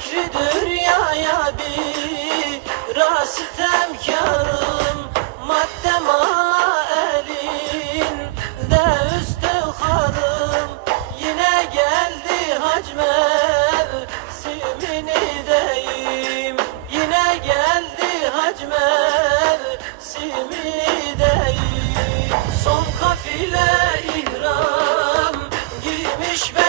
Şükrüdür ya bir Rastem karım Maddem elin De üstü harım. Yine geldi hacmev Simini deyim Yine geldi hacmev Simini deyim Son kafile ihram Giymiş ben